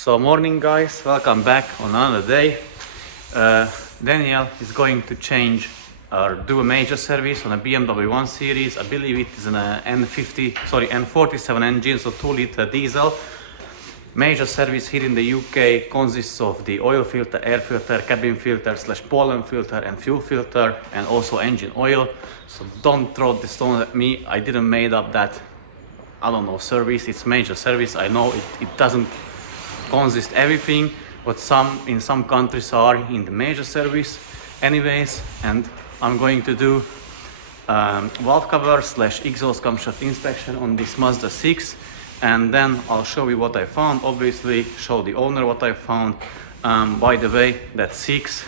So morning guys, welcome back on another day. Daniel is going to change or do a major service on a BMW 1 Series. I believe it is an N47 engine, so 2-liter diesel. Major service here in the UK consists of the oil filter, air filter, cabin filter / pollen filter and fuel filter, and also engine oil. So don't throw the stone at me. I didn't made up that, I don't know, service. It's major service. I know it doesn't consist everything, but in some countries are in the major service anyways. And I'm going to do valve cover / exhaust camshaft inspection on this Mazda 6, and then I'll show you what I found. Obviously show the owner what I found. By the way, that 6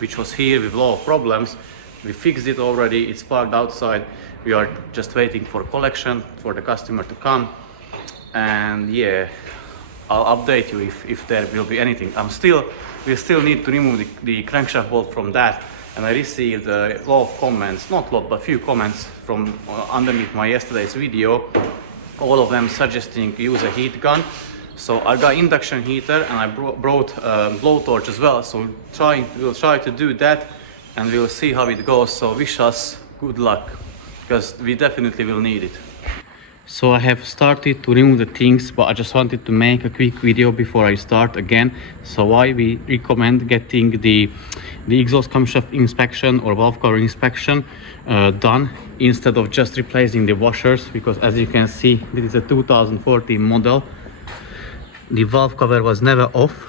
which was here with a lot of problems, we fixed it already. It's parked outside. We are just waiting for collection for the customer to come, and yeah, I'll update you if there will be anything. We still need to remove the crankshaft bolt from that, and I received a lot of comments, not a lot, but few comments from underneath my yesterday's video, all of them suggesting use a heat gun. So I got induction heater and I brought blowtorch as well, so we'll try to do that and we'll see how it goes. So wish us good luck, because we definitely will need it. So I have started to remove the things, but I just wanted to make a quick video before I start again. So why we recommend getting the exhaust camshaft inspection or valve cover inspection done instead of just replacing the washers, because as you can see, this is a 2014 model. The valve cover was never off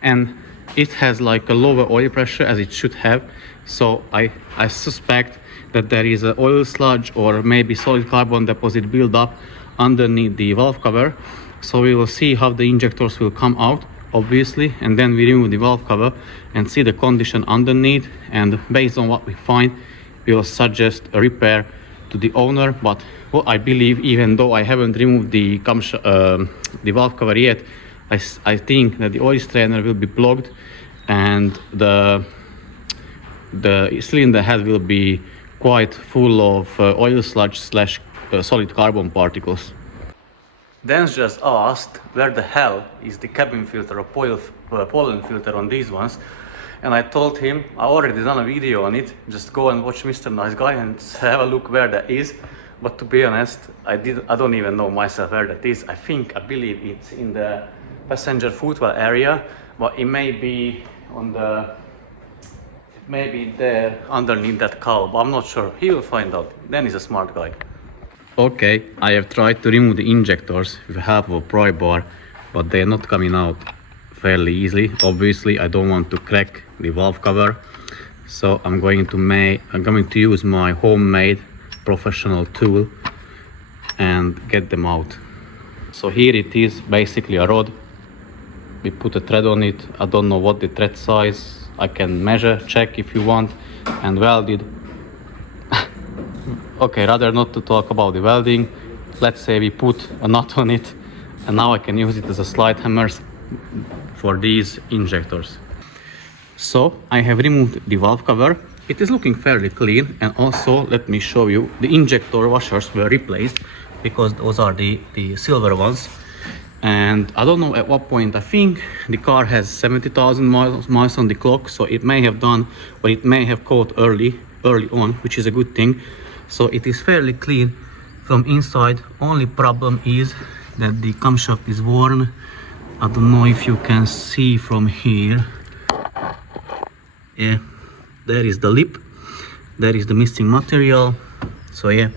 and it has like a lower oil pressure as it should have. So I suspect that there is an oil sludge or maybe solid carbon deposit build up underneath the valve cover. So we will see how the injectors will come out, obviously, and then we remove the valve cover and see the condition underneath, and based on what we find, we will suggest a repair to the owner. But what I believe, even though I haven't removed the valve cover yet, I think that the oil strainer will be blocked and the cylinder head will be quite full of oil sludge / solid carbon particles. Dan just asked where the hell is the cabin filter or pollen filter on these ones, and I told him I already done a video on it. Just go and watch Mr. Nice Guy and have a look where that is. But to be honest, I don't even know myself where that is. I believe it's in the passenger footwell area, but it may be maybe there underneath that cowl, but I'm not sure. He will find out. Dan is a smart guy. Okay, I have tried to remove the injectors with help of a pry bar, but they're not coming out fairly easily. Obviously, I don't want to crack the valve cover, so I'm going to use my homemade professional tool and get them out. So here it is, basically a rod. We put a thread on it. I don't know what the thread size. I can measure, check if you want, and weld it. Okay, rather not to talk about the welding. Let's say we put a nut on it, and now I can use it as a slide hammer for these injectors. So I have removed the valve cover. It is looking fairly clean, and also let me show you the injector washers were replaced, because those are the silver ones. And I don't know at what point. I think the car has 70,000 miles on the clock, so it may have done, or it may have caught early on, which is a good thing. So it is fairly clean from inside. Only problem is that the camshaft is worn. I don't know if you can see from here. Yeah, there is the lip, there is the missing material. So yeah,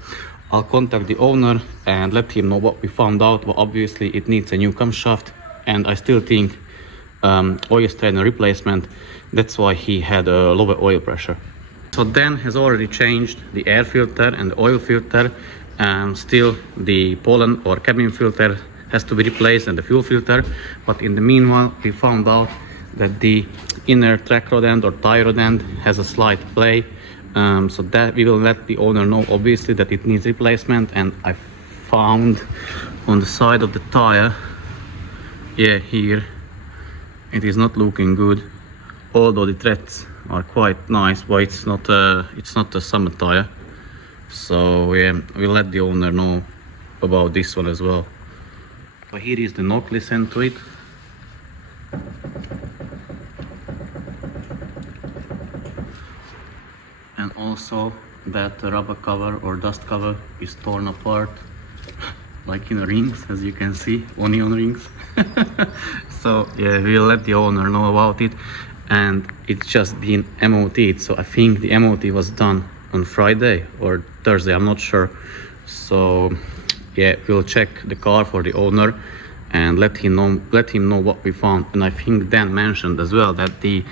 I'll contact the owner and let him know what we found out. But obviously it needs a new camshaft, and I still think oil strainer replacement. That's why he had a lower oil pressure. So Dan has already changed the air filter and the oil filter. Still the pollen or cabin filter has to be replaced, and the fuel filter. But in the meanwhile, we found out that the inner track rod end or tie rod end has a slight play. So that we will let the owner know, obviously, that it needs replacement. And I found on the side of the tire, yeah, here, it is not looking good, although the threads are quite nice, but it's not a summer tire. So yeah, we'll let the owner know about this one as well. So here is the knock, listen to it. And also that rubber cover or dust cover is torn apart like in rings, as you can see, onion rings. So yeah, we'll let the owner know about it, and it's just been MOT'd. So I think the MOT was done on Friday or Thursday, I'm not sure. So yeah, we'll check the car for the owner and let him know what we found. And I think Dan mentioned as well that the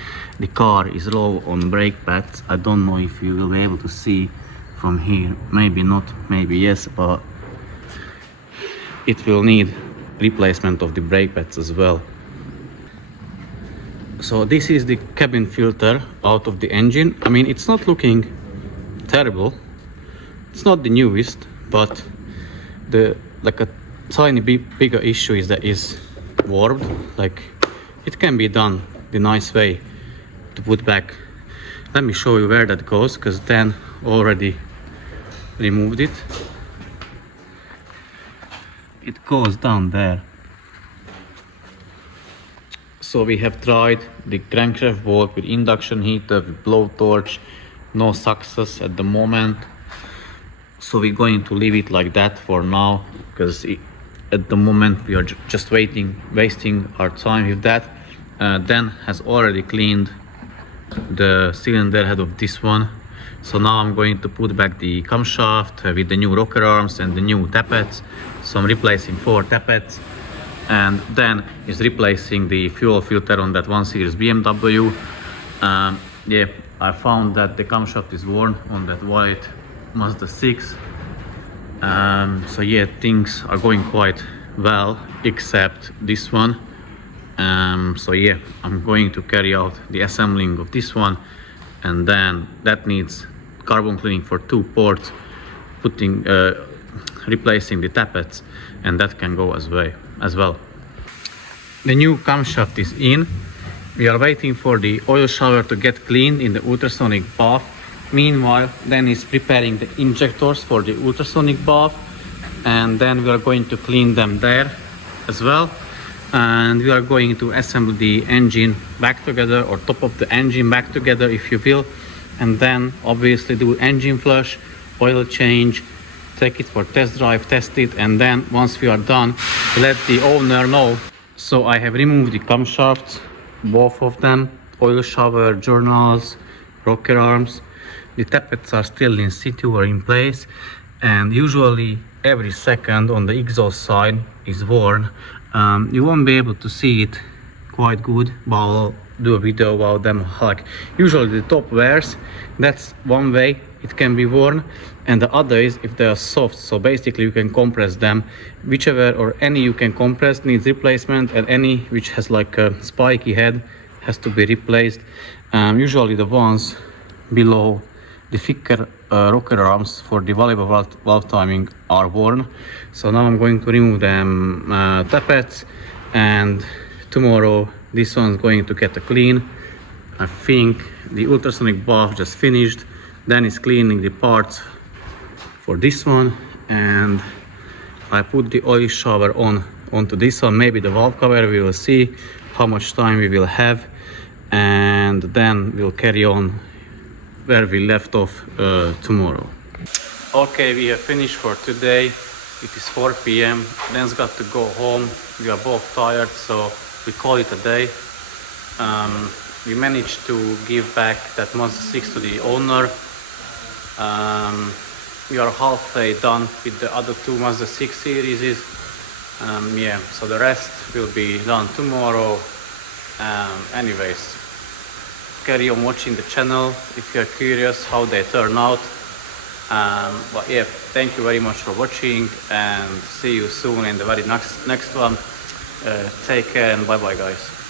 car is low on brake pads. I don't know if you will be able to see from here, maybe not, maybe yes, but it will need replacement of the brake pads as well. So this is the cabin filter out of the engine. I mean, it's not looking terrible, it's not the newest, but the like a tiny bit bigger issue is that is warped. Like, it can be done the nice way to put back. Let me show you where that goes, because Dan already removed it. It goes down there. So we have tried the crankshaft bolt with induction heater, with blowtorch, no success at the moment. So we're going to leave it like that for now, because at the moment we are just wasting our time with that. Dan has already cleaned the cylinder head of this one. So now I'm going to put back the camshaft with the new rocker arms and the new tappets. So I'm replacing 4 tappets, and then is replacing the fuel filter on that 1 Series BMW. Yeah, I found that the camshaft is worn on that white Mazda 6. So yeah, things are going quite well except this one. So yeah, I'm going to carry out the assembling of this one, and then that needs carbon cleaning for 2 ports, replacing the tappets, and that can go as well. The new camshaft is in. We are waiting for the oil shower to get cleaned in the ultrasonic bath. Meanwhile, Dan is preparing the injectors for the ultrasonic bath, and then we are going to clean them there as well. And we are going to assemble the engine back together, or top of the engine back together, if you will, and then obviously do engine flush, oil change, take it for test drive, test it, and then once we are done, let the owner know. So I have removed the camshafts, both of them, oil shower, journals, rocker arms. The tappets are still in situ or in place, and usually every second on the exhaust side is worn. You won't be able to see it quite good, but I'll do a video about them. Like, usually the top wears, that's one way it can be worn, and the other is if they are soft. So basically you can compress them, whichever or any you can compress needs replacement, and any which has like a spiky head has to be replaced. Usually the ones below the thicker rocker arms for the variable valve timing are worn. So now I'm going to remove them tappets, and tomorrow this one's going to get a clean. I think the ultrasonic bath just finished. Dan is cleaning the parts for this one, and I put the oil shower onto this one. Maybe the valve cover, we will see how much time we will have, and then we'll carry on where we left off tomorrow. Okay, we have finished for today. It is 4 p.m. Dan's got to go home. We are both tired, so we call it a day. We managed to give back that Mazda 6 to the owner. We are halfway done with the other 2 Mazda 6 series. Yeah, so the rest will be done tomorrow. Anyways, carry on watching the channel if you're curious how they turn out. But yeah, thank you very much for watching, and see you soon in the very next one. Take care and bye bye guys.